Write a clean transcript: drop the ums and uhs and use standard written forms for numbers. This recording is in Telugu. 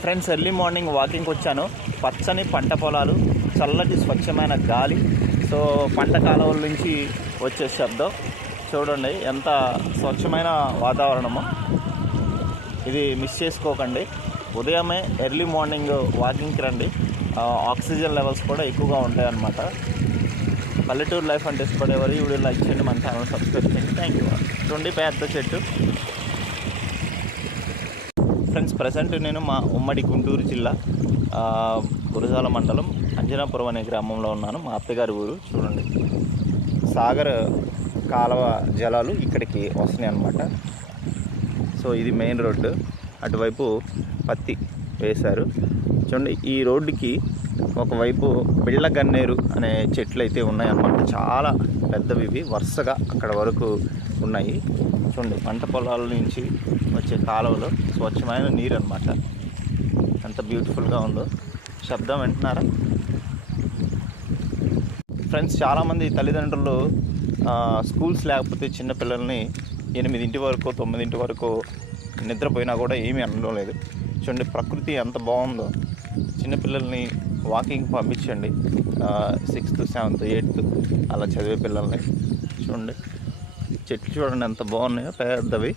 ఫ్రెండ్స్, ఎర్లీ మార్నింగ్ వాకింగ్కి వచ్చాను. పచ్చని పంట పొలాలు, చల్లటి స్వచ్ఛమైన గాలి, సో పంట కాలువల నుంచి వచ్చే శబ్దం చూడండి, ఎంత స్వచ్ఛమైన వాతావరణమో. ఇది మిస్ చేసుకోకండి. ఉదయమే ఎర్లీ మార్నింగ్ వాకింగ్కి రండి. ఆక్సిజన్ లెవెల్స్ కూడా ఎక్కువగా ఉంటాయి అన్నమాట. పల్లెటూరు లైఫ్ అంటే ఇష్టపడేవారు ఈ వీడియో లైక్ చేయండి, మన ఛానల్ సబ్స్క్రైబ్ చేయండి. Thank you. చూడండి పెద్ద చెట్టు. ఫ్రెండ్స్, ప్రజెంట్ నేను మా ఉమ్మడి గుంటూరు జిల్లా గురజాల మండలం అంజనాపురం అనే గ్రామంలో ఉన్నాను. మా అత్తగారి ఊరు. చూడండి, సాగర్ కాలువ జలాలు ఇక్కడికి వస్తున్నాయి అన్నమాట. సో ఇది మెయిన్ రోడ్డు. అటువైపు పత్తి వేశారు. చూడండి, ఈ రోడ్డుకి ఒకవైపు బిళ్ళ గన్నేరు అనే చెట్లు అయితే ఉన్నాయన్నమాట. చాలా పెద్దవి ఇవి, వరుసగా అక్కడ వరకు ఉన్నాయి. చూడండి, పంట పొలాల నుంచి వచ్చే కాలువలో స్వచ్ఛమైన నీరు అన్నమాట. ఎంత బ్యూటిఫుల్గా ఉందో. శబ్దం వింటున్నారా ఫ్రెండ్స్? చాలామంది తల్లిదండ్రులు స్కూల్స్ లేకపోతే చిన్నపిల్లల్ని 8 వరకు 9 వరకు నిద్రపోయినా కూడా ఏమీ అనడం లేదు. చూడండి, ప్రకృతి ఎంత బాగుందో. చిన్నపిల్లల్ని వాకింగ్ పంపించండి. 6th 7th 8th అలా చదివే పిల్లల్ని. చూడండి, చెట్లు చూడండి ఎంత బాగున్నాయో, పెద్దవి.